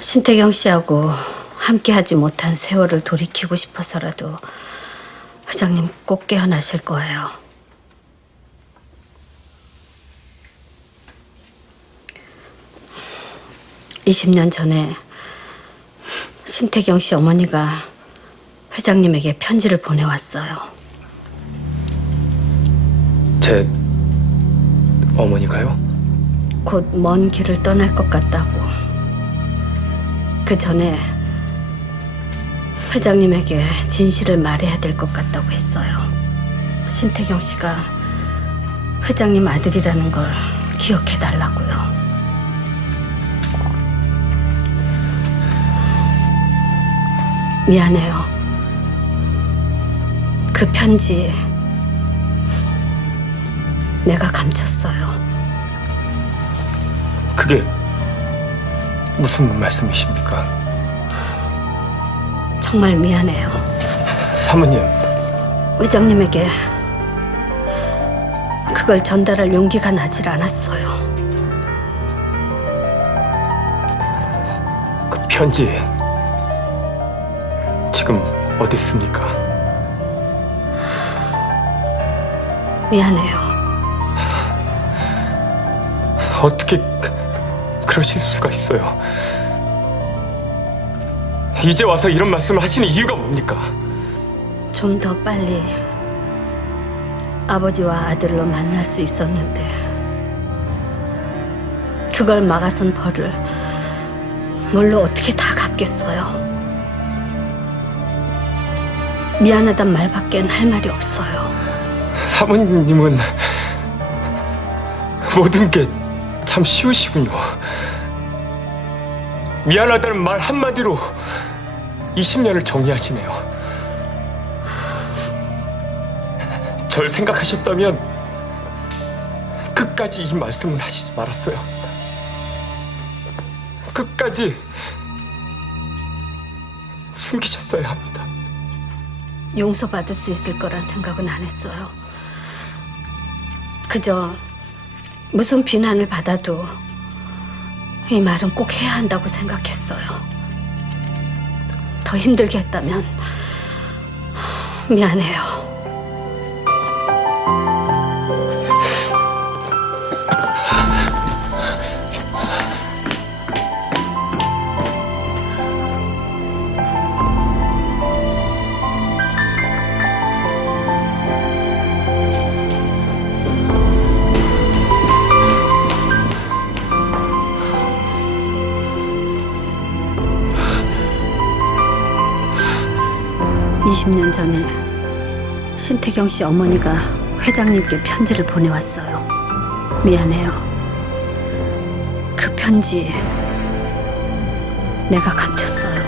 신태경 씨하고 함께하지 못한 세월을 돌이키고 싶어서라도 회장님 꼭 깨어나실 거예요. (20년) 전에 신태경 씨 어머니가 회장님에게 편지를 보내왔어요. 제 어머니가요? 곧 먼 길을 떠날 것 같다고. 그 전에 회장님에게 진실을 말해야 될 것 같다고 했어요. 신태경 씨가 회장님 아들이라는 걸 기억해 달라고요. 미안해요. 그 편지 내가 감췄어요. 그게 무슨 말씀이십니까? 정말 미안해요. 사모님, 회장님에게 그걸 전달할 용기가 나질 않았어요. 그 편지 지금 어디 있습니까? 미안해요. 어떻게 그- 그러실 수가 있어요? 이제 와서 이런 말씀을 하시는 이유가 뭡니까? 좀 더 빨리 아버지와 아들로 만날 수 있었는데 그걸 막아선 벌을 뭘로 어떻게 다 갚겠어요. 미안하단 말밖엔 할 말이 없어요. 사모님은 모든 게 참 쉬우시군요. 미안하다는 말 한마디로 20년을 정리하시네요. 절 생각하셨다면 끝까지 이 말씀을 하시지 합니다. 끝까지 숨기셨어야 합니다. 용서받을 수 있을 거란 생각은 안 했어요. 그저 무슨 비난을 받아도 이 말은 꼭 해야 한다고 생각했어요. 더 힘들게 했다면 미안해요. 이십 년 전에 신태경 씨 어머니가 회장님께 편지를 보내왔어요. 미안해요. 그 편지 내가 감췄어요.